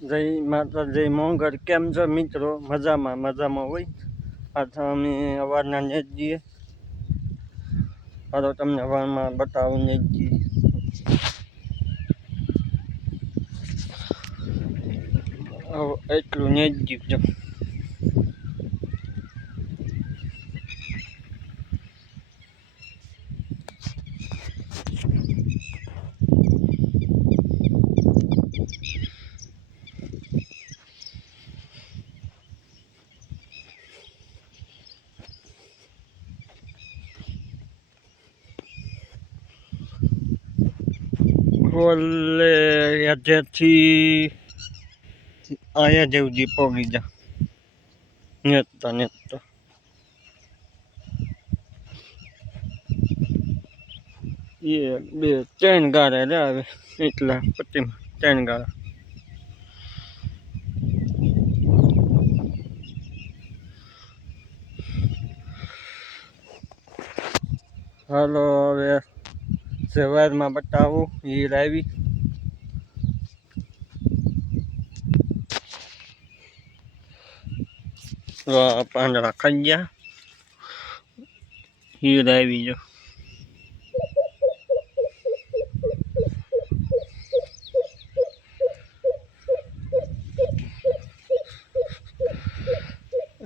જય માતા જય મોંઘર કેમ છો મિત્રો? મજામાં હોય. આ તો અમે અવારના નેટ જઈએ. હાલો તમને અવારમાં બતાવું નેટ જઈએ. એટલું નેટ જીવજો. ઓલે યાદેથી આયા જેવું દીપો ગીજા નેત તો એ બે ત્રણ ગાળા રે આવે એટલા પટ્ટીમાં ત્રણ ગાળા. હાલો હવે સવારમાં બતાવું હીર આવી. પાંદડા ખાઈ ગયા હીર આવી જો.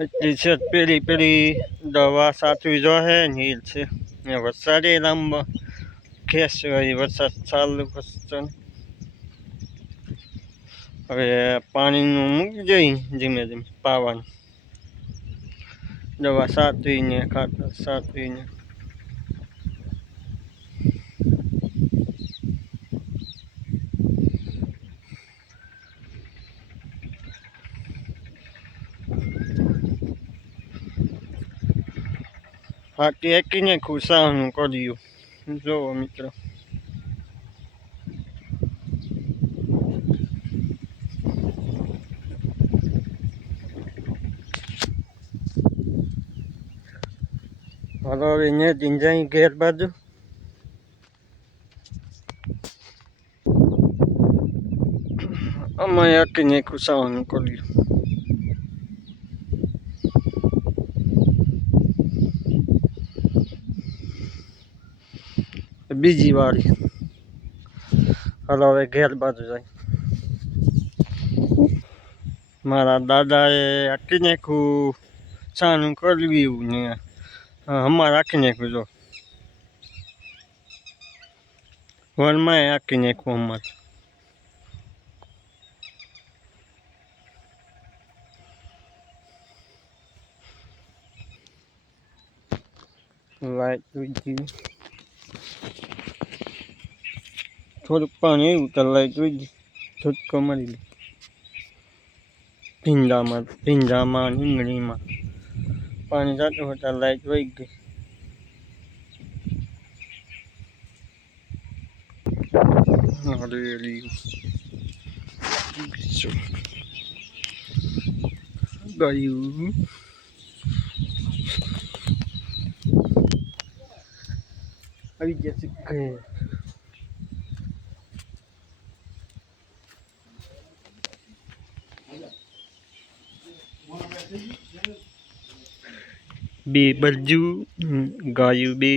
એટલી છે પેલી દવા સાચવી જો હે હીર છે ને વરસાદે લાંબા ખેસ વરસાદ ચાલુ કરશે. હવે પાણીનું મૂકી જઈ ધીમે ધીમે પાવાનું દવા સાચવીને ખાતર સાચવીને. હાથી એકીને ખુશાનું કર્યું જોવો મિત્રો. હાલો હવે ને દિંજાઈ ઘેર બાજુ. અમે એકીને ખુશાનું કર્યું. બીજી વાળી હાલો હવે ઘેર બાજુ જાય. મારા દાદાએ આખી નાખ્યું છાનું કરવ્યું ને અમારે આખી નાખ્યું જો વનમાં આખી નાખ્યું અમારે. લાઈટ ઉડી થોડુંક પાણી એવું તો લાઈટ ઉડી છૂટકો મળી લે. ભીંજામાં રીંગણીમાં પાણી જતું હતા લાઈટ વહી ગઈ. ગયું આવી જશે ઘેર. બે બાજુ ગાયું બે